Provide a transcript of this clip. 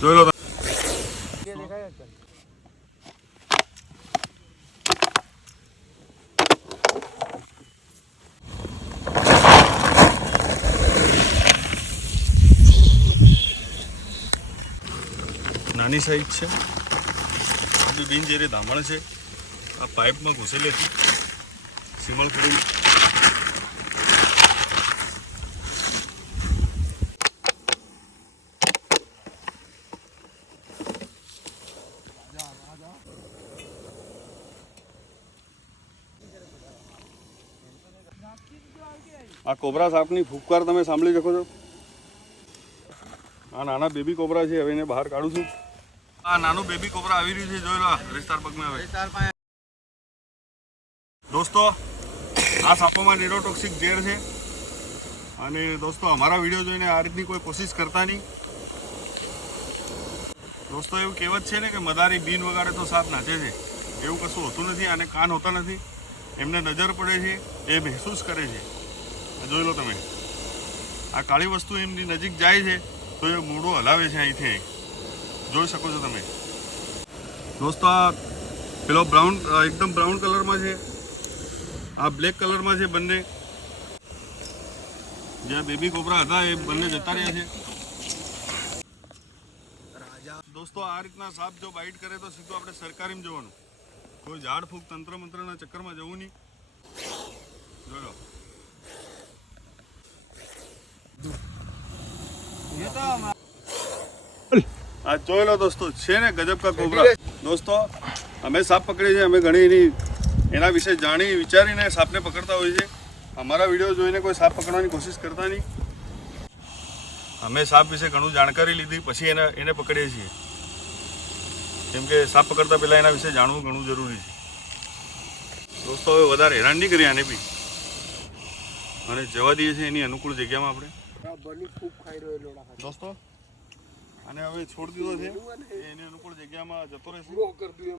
જોઈ લો તમે. નાની સાઈઝ છે આ બી બિનઝેરી ધામણ છે આ પાઇપમાં ઘૂસેલી હતી સીમળ કરી આ કોબરા સાપની ફૂફકાર તમે સાંભળી શકો છો. આ નાના બેબી કોબરા છે, હવે એને બહાર કાઢું છું. આ નાનું બેબી કોબરા આવી રહ્યું છે, જોઈ લો વિસ્તાર પગમાં હવે. દોસ્તો, આ સાપોમાં નેરોટોક્સિક ઝેર છે. અને દોસ્તો, અમારા વીડિયો જોઈને આ રીતની કોઈ કોશિશ કરતા નહીં. દોસ્તો, એવું કહેવત છે ને કે મદારી બીન વગાડે તો સાપ નાચે છે. એવું કશું હોતું નથી અને કાન હોતા નથી. એમને નજર પડે છે, એ મહેસૂસ કરે છે. જોઈ લો તમે. આ કાળી વસ્તુ એમની નજીક જાય છે, તો એ મૂળો હલાવે છે અહીંથી અહીં. જોઈ શકો છો તમે. દોસ્તો, આ પેલો બ્રાઉન એકદમ બ્રાઉન કલરમાં છે. આ બ્લેક કલરમાં છે બંને. જ્યાં બેબી કોબરા હતા, એ બંને જતા રહ્યા છે. દોસ્તો, આ રીતના સાપ જો બાઇટ કરે તો સીધું આપણે સરકારીમાં જવાનું. કોઈ ઝાડ ફૂંક, તંત્ર મંત્રના ચક્કરમાં જવું નહીં જોઈ લો આ જોઈ લો દોસ્તો છે ને ગજબ કા કોબરા? દોસ્તો અમે સાપ પકડીએ છીએ અમે ઘણી એની એના વિશે જાણી વિચારીને સાપને પકડતા હોઈએ છીએ. અમારા વીડિયો જોઈને કોઈ સાપ પકડવાની કોશિશ કરતા નહીં. અમે સાપ વિશે ઘણું જાણકારી લીધી પછી એને એને પકડીએ છીએ. કેમ કે સાપ પકડતા પહેલાં એના વિશે જાણવું ઘણું જરૂરી છે. દોસ્તો હવે વધારે હેરાન નહીં કરીએ આને બી. અને જવા દઈએ છીએ એની અનુકૂળ જગ્યામાં આપણે. દોસ્તો અને હવે છોડ દીધો છે. એની અનુકૂળ જગ્યામાં જતો રહેશે.